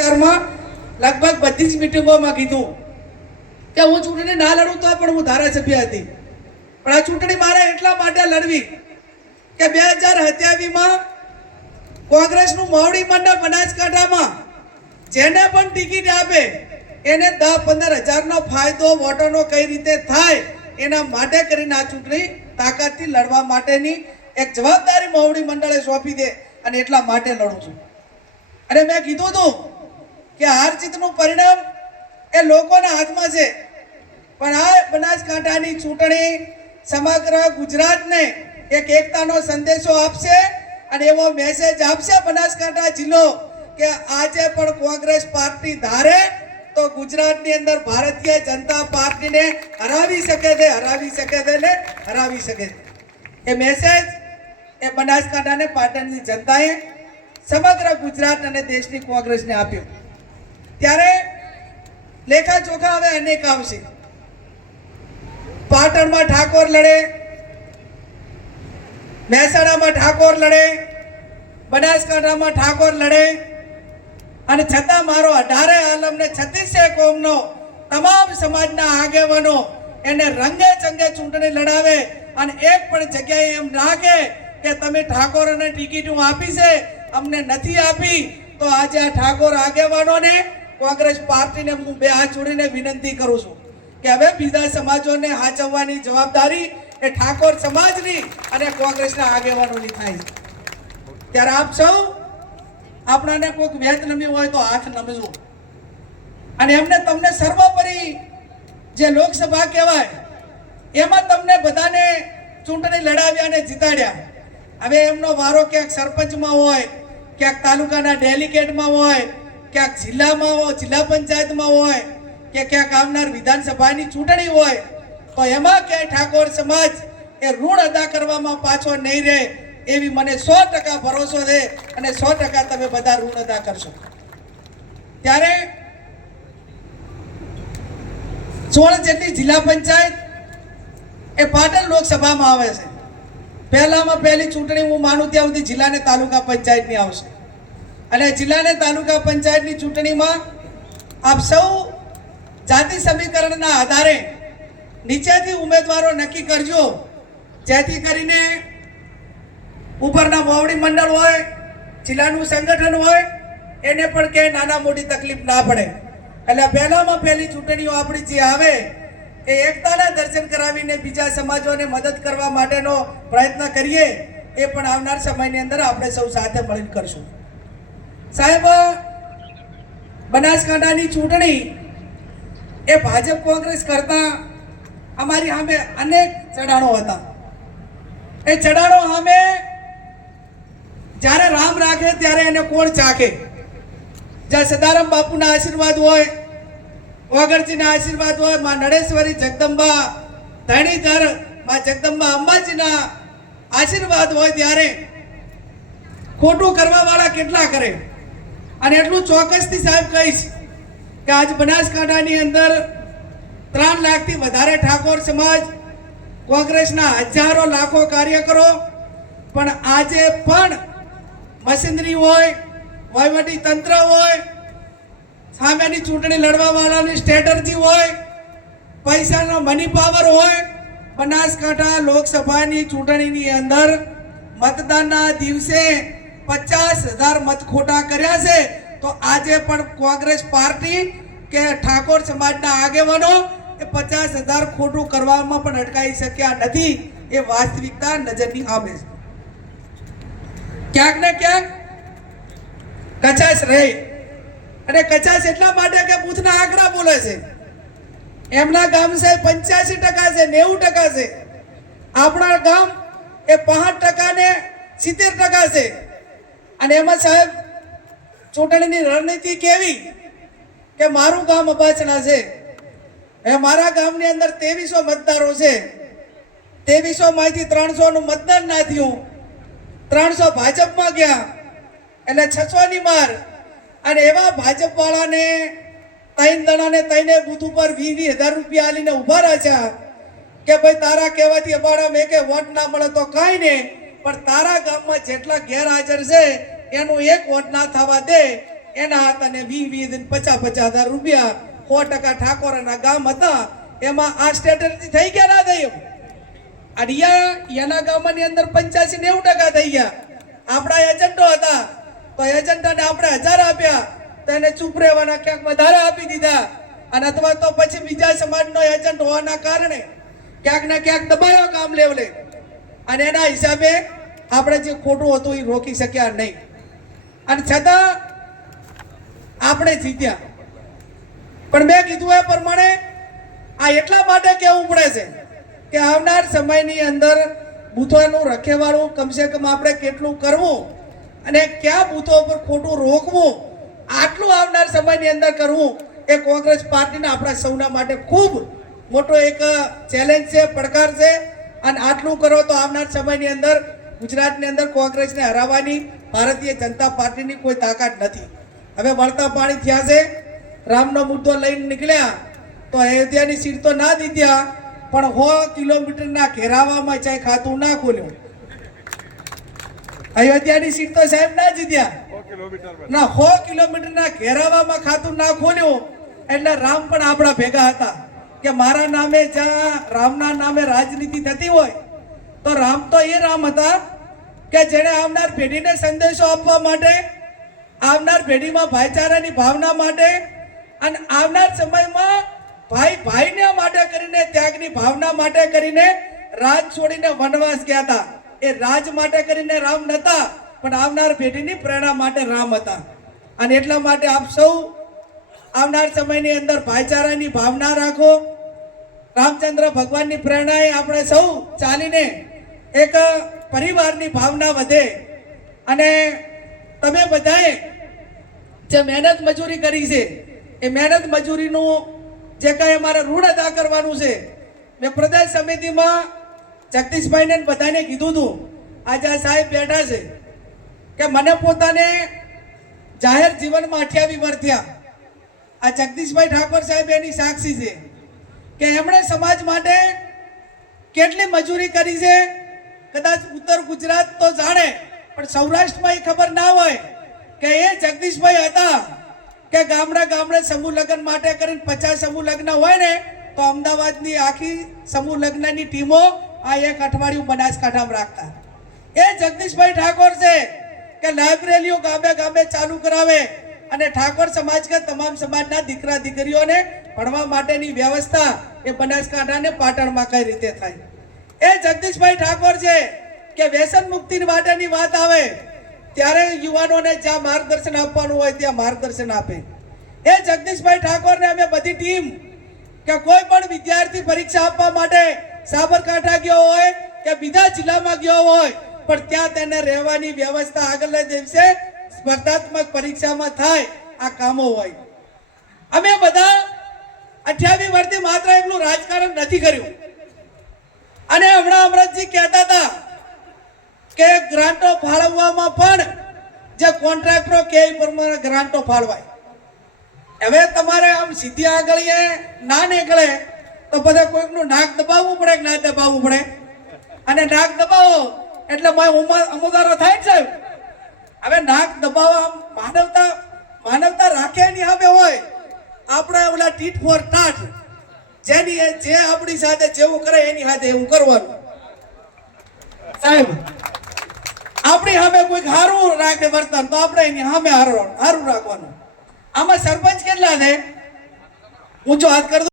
વિસ્તારમાં લગભગ બધી જ મિટિંગોમાં કીધું કે હું ચૂંટણી ના લડું તો પણ હું ધારાસભ્ય હતી પણ આ ચૂંટણી મારે એટલા માટે લડવી કે બે હજાર સત્યાવીસમાં કોંગ્રેસનું મોવડી મંડળ બનાસકાંઠામાં જેને પણ ટિકિટ આપે એને દસ પંદર હજારનો ફાયદો વોટરનો કઈ રીતે થાય એના માટે કરીને આ ચૂંટણી તાકાતથી લડવા માટેની એક જવાબદારી મોવડી મંડળે સોંપી દે અને એટલા માટે લડું છું અને મેં કીધું હતું કે હાર જીતનું પરિણામ એ લોકોના હાથમાં છે પણ આ બનાસકાંઠાની ચૂંટણી સમગ્ર ગુજરાતને એક એકતાનો સંદેશો આપશે અને એવો મેસેજ આપશે બનાસકાંઠા જિલ્લો કે આજે પણ કોંગ્રેસ પાર્ટી ધારે તો ગુજરાતની અંદર ભારતીય જનતા પાર્ટીને હરાવી શકે છે હરાવી શકે છે ને હરાવી શકે છે એ મેસેજ એ બનાસકાંઠાને પાટણની જનતાએ સમગ્ર ગુજરાત અને દેશની કોંગ્રેસને આપ્યો ત્યારે લેખા ચોખા હવે અનેક આવશે પાટણમાં ઠાકોર લડે મહેસાણામાં ઠાકોર લડે બનાસકાંઠામાં ઠાકોર લડે અને છતાં મારો અઢારે આલમને છત્રીસે કોમનો તમામ સમાજના આગેવાનો એને રંગે ચંગે ચૂંટણી લડાવે અને એક પણ જગ્યાએ એમ ના કે કે તમે ઠાકોરોને ટિકિટ હું આપી છે અમને નથી આપી તો આજે આ ઠાકોર આગેવાનોને કોંગ્રેસ પાર્ટીને હું બે હાથ જોડીને વિનંતી કરું છું કે હવે બીજા સમાજોને હાચવવાની જવાબદારી એ ઠાકોર સમાજની અને કોંગ્રેસના આગેવાનોની થાય ત્યારે આપ સૌ આપણાને કોઈક વેત નમી હોય તો હાથ નમજો અને એમને તમને સર્વોપરી જે લોકસભા કહેવાય એમાં તમને બધાને ચૂંટણી લડાવ્યા અને જીતાડ્યા હવે એમનો વારો ક્યાંક સરપંચમાં હોય ક્યાંક તાલુકાના ડેલિગેટમાં હોય ક્યાંક જિલ્લામાં હોય જિલ્લા પંચાયતમાં હોય કે ક્યાંક આવનાર વિધાનસભાની ચૂંટણી હોય તો એમાં ક્યાંય ઠાકોર સમાજ એ ઋણ અદા કરવામાં પાછો નહીં રહે એવી મને સો ટકા ભરોસો છે અને સો ટકા તમે બધા ઋણ અદા કરશો ત્યારે સોળ જેટલી જિલ્લા પંચાયત એ પાટણ લોકસભામાં આવે છે પહેલામાં પહેલી ચૂંટણી હું માનું ત્યાં સુધી જિલ્લાને તાલુકા પંચાયતની આવશે અને જિલ્લાને તાલુકા પંચાયતની ચૂંટણીમાં આપ સૌ જાતિ સમીકરણના આધારે નીચેથી ઉમેદવારો નક્કી કરજો જેથી કરીને ઉપરના વાવડી મંડળ હોય જિલ્લાનું સંગઠન હોય એને પણ કે નાના મોટી તકલીફ ના પડે એટલે પહેલામાં પહેલી ચૂંટણીઓ આપણી જે આવે એ એકતાના દર્શન કરાવીને બીજા સમાજોને મદદ કરવા માટેનો પ્રયત્ન કરીએ એ પણ આવનાર સમયની અંદર આપણે સૌ સાથે મળીને કરશું સાહેબ બનાસકાંઠાની ચૂંટણી એ ભાજપ કોંગ્રેસ કરતા અમારી સામે અનેક ચડાણો હતા એ ચડાણો સામે જ્યારે રામ રાખે ત્યારે એને કોણ ચાખે જ્યાં સદારામ બાપુના આશીર્વાદ હોય વાગડજીના આશીર્વાદ હોય માં નળેશ્વરી જગદંબા ધણીધર માં જગદંબા અંબાજીના આશીર્વાદ હોય ત્યારે ખોટું કરવાવાળા કેટલા કરે અને એટલું ચોક્કસથી સાહેબ કહીશ કે આજ બનાસકાંઠાની અંદર ત્રણ લાખથી વધારે ઠાકોર સમાજ કોંગ્રેસના હજારો લાખો કાર્યકરો પણ આજે પણ મશીનરી હોય વહીવટી તંત્ર હોય સામેની ચૂંટણી લડવાવાળાની સ્ટ્રેટર્જી હોય પૈસાનો મની પાવર હોય બનાસકાંઠા લોકસભાની ચૂંટણીની અંદર મતદાનના દિવસે પચાસ હજાર મત ખોટા કર્યા છે તો આજે પણ કોંગ્રેસ પાર્ટી કે ઠાકોર સમાજના આગેવાનો એ પચાસ હજાર ખોટું કરવામાં પણ અટકાઈ શક્યા નથી એ વાસ્તવિકતા નજરની સામે છે ક્યાંક ને ક્યાંક કચાશ રહે અને કચાશ એટલા માટે કે બુથના આંકડા બોલે છે એમના ગામ છે પંચ્યાસી ટકા છે નેવું ટકા છે આપણા ગામ એ પાંચ ટકા ને સિત્તેર ટકા છે અને એમાં સાહેબ ચૂંટણીની રણનીતિ કેવી કે મારું ગામ અબાચના છે એ મારા ગામની અંદર ત્રેવીસો મતદારો છે ત્રેવીસો માંથી ત્રણસોનું મતદાન ના થયું ત્રણસો ભાજપમાં ગયા એટલે છસોની માર અને એવા ભાજપવાળાને ત્રણ દણાને તઈને બુથ ઉપર વી વી હજાર રૂપિયા આલીને ઊભા રાખ્યા કે ભાઈ તારા કહેવાથી અમારા મેં કે વોટ ના મળે તો કાંઈ નહીં પણ તારા ગામમાં જેટલા ગેરહાજર છે એનું એક વોટ ના થવા દે એના તને વીસ વીસ પચાસ પચાસ હજાર રૂપિયા સો ટકા ઠાકોરના ગામ હતા એમાં આ સ્ટ્રેટેજી થઈ ગયા ના થયું અડિયા એના ગામની અંદર પંચ્યાસી નેવું ટકા થઈ ગયા આપણા એજન્ટો હતા તો એજન્ટોને આપણે હજાર આપ્યા તો એને ચૂપ રહેવાના ક્યાંક વધારે આપી દીધા અને અથવા તો પછી બીજા સમાજનો એજન્ટ હોવાના કારણે ક્યાંક ને ક્યાંક દબાયો કામ લેવલે અને એના હિસાબે આપણે જે ખોટું હતું એ રોકી શક્યા નહીં અને છતાં આપણે જીત્યા પણ મેં કીધું એ પ્રમાણે આ એટલા માટે કહેવું પડે છે કે આવનાર સમયની અંદર બૂથોનું રખેવાળું કમસે કમ આપણે કેટલું કરવું અને કયા બૂથો ઉપર ખોટું રોકવું આટલું આવનાર સમયની અંદર કરવું એ કોંગ્રેસ પાર્ટીના આપણા સૌના માટે ખૂબ મોટો એક ચેલેન્જ છે પડકાર છે અને આટલું કરો તો આવનાર સમયની અંદર ગુજરાતની અંદર કોંગ્રેસને હરાવવાની ભારતીય જનતા પાર્ટીની કોઈ તાકાત નથી હવે વળતા પાણી થયા છે રામનો મુદ્દો લઈને નીકળ્યા તો અયોધ્યાની સીટ તો ના દીધ્યા પણ સો કિલોમીટરના ઘેરાવામાં ચાહે ખાતું ના ખોલ્યું અયોધ્યાની સીટ તો સાહેબ ના જીત્યા ના સો કિલોમીટરના ઘેરાવામાં ખાતું ના ખોલ્યું એટલે રામ પણ આપણા ભેગા હતા કે મારા નામે જ્યાં રામના નામે રાજનીતિ થતી હોય તો રામ તો એ રામ હતા કે જેણે આવનાર પેઢીને સંદેશો આપવા માટે આવનાર પેઢીમાં ભાઈચારાની ભાવના માટે અને આવનાર સમયમાં ભાઈ ભાઈને માટે કરીને ત્યાગની ભાવના માટે કરીને રાજ છોડીને વનવાસ ગયા હતા એ રાજ માટે કરીને રામ નતા પણ આવનાર પેઢીની પ્રેરણા માટે રામ હતા અને એટલા માટે આપ સૌ આવનાર સમયની અંદર ભાઈચારાની ભાવના રાખો રામચંદ્ર ભગવાનની પ્રેરણાએ આપણે સૌ ચાલીને એક પરિવારની ભાવના વધે અને તમે બધાએ જે મહેનત મજૂરી કરી છે એ મહેનત મજૂરીનું જે કાંઈ અમારે ઋણ અદા કરવાનું છે મેં પ્રદેશ સમિતિમાં જગદીશભાઈને બધાને કીધું હતું આજે આ સાહેબ બેઠા છે કે મને પોતાને જાહેર જીવનમાં અઠ્યાવી વર્ષ થયા આ જગદીશભાઈ ઠાકોર સાહેબ એની સાક્ષી છે કે એમણે સમાજ માટે કેટલી મજૂરી કરી છે કદાચ ઉત્તર ગુજરાત તો જાણે પણ સૌરાષ્ટ્રમાં એ ખબર ના હોય કે એ જગદીશભાઈ હતા કે ગામડા ગામડે સમૂહ લગ્ન માટે કરીને પચાસ સમૂહ લગ્ન હોય ને તો અમદાવાદની આખી સમૂહ લગ્નની ટીમો આ એક અઠવાડિયું બનાસકાંઠામાં રાખતા એ જગદીશભાઈ ઠાકોર છે કે લાઇબ્રેરીઓ ગામે ગામે ચાલુ કરાવે અને ઠાકોર સમાજના તમામ સમાજના દીકરા દીકરીઓને ભણવા માટેની વ્યવસ્થા એ બનાસકાંઠાને પાટણમાં કઈ રીતે થાય એ જગદીશભાઈ ઠાકોર છે કે વ્યસન મુક્તિ માટેની વાત આવે ત્યારે યુવાનોને જ્યાં માર્ગદર્શન આપવાનું હોય ત્યાં માર્ગદર્શન આપે એ જગદીશભાઈ ઠાકોરને અમે બધી ટીમ કે કોઈ પણ વિદ્યાર્થી પરીક્ષા આપવા માટે સાબરકાંઠા ગયો હોય કે બીજા જિલ્લામાં ગયો હોય પણ ત્યાં તેને રહેવાની વ્યવસ્થા આગળ લઈ જશે સ્પર્ધાત્મક પરીક્ષામાં થાય આ કામો હોય અમે બધા અઠ્યાવીસ વર્ષથી માત્ર એટલું રાજકારણ નથી કર્યું અને હમણાં અમરતજી કહેતા હતા કે ગ્રાન્ટો ફાળવવામાં પણ જે કોન્ટ્રાક્ટરો કે એ પ્રમાણે ગ્રાન્ટો ફાળવાય હવે તમારે આમ સીધી આગળ ના નીકળે તો બધા કોઈકનું નાક દબાવવું પડે કે ના દબાવવું પડે અને નાક દબાવો એટલે અમુદારો થાય ને સાહેબ હવે નાક દબાવવા માનવતા માનવતા રાખે એની સામે હોય આપણે ઓલા ટીટ ફોર ટાટ જેની જે આપણી સાથે જેવું કરે એની સાથે એવું કરવાનું સાહેબ આપણી સામે કોઈ સારું રાખે વર્તન તો આપણે એની સામે સારું રાખવાનું આમાં સરપંચ કેટલા છે ઊંચો હાથ કરી